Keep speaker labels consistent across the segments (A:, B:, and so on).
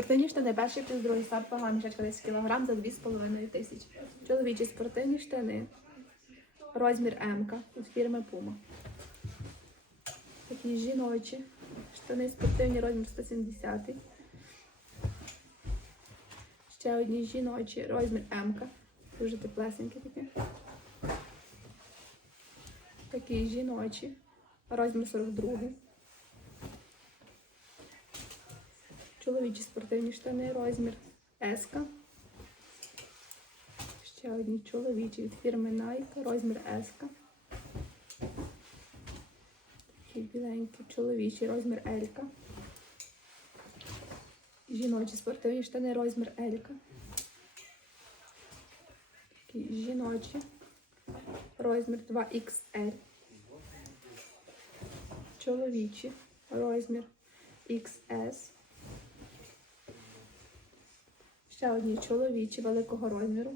A: Спортивні штани, перший плюс другий сорт, вага мішечка 10 кг за 2,5 тисячі. Чоловічі спортивні штани. Розмір М від фірми Puma. Такі жіночі. Штани спортивні, розмір 170. Ще одні жіночі, розмір М. Дуже теплесенькі такі. Такі жіночі. Розмір 42. Чоловічі спортивні штани, розмір S. Ще одні чоловічі від фірми Nike, розмір S. Такі біленькі чоловічі, розмір L. Жіночі спортивні штани, розмір L. Такі жіночі, розмір 2XL. Чоловічі, розмір XS. Ще одні чоловічі великого розміру.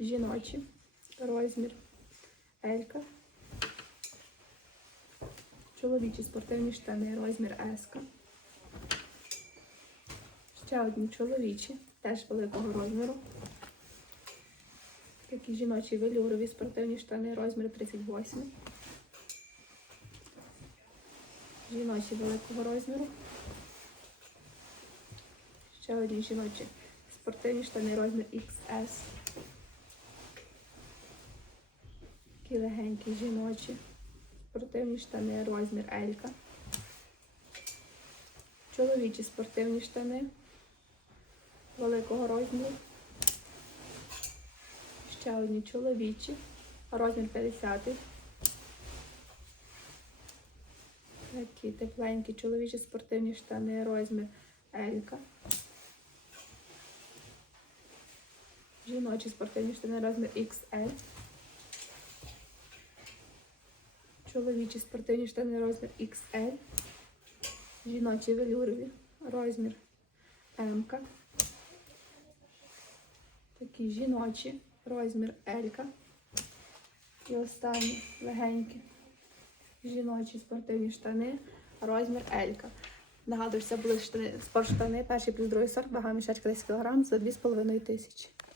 A: Жіночі. Розмір Елька. Чоловічі спортивні штани, розмір С. Ще одні чоловічі, теж великого розміру. Такі жіночі велюрові спортивні штани, розмір 38. Жіночі великого розміру. Ще одні жіночі спортивні штани розмір XS. Такі легенькі жіночі. Спортивні штани розмір L. Чоловічі спортивні штани великого розміру. Ще одні чоловічі. Розмір 50. Такі тепленькі чоловічі спортивні штани розмір L. Жіночі спортивні штани розмір XL. Чоловічі спортивні штани розмір XL. Жіночі велюрові розмір М. Такі жіночі розмір L. І останні легенькі жіночі спортивні штани розмір L. Нагадую, це були штани, спортштани, перший плюс другий сорт, вага мішечка 10 кг за 2,5 тисячі.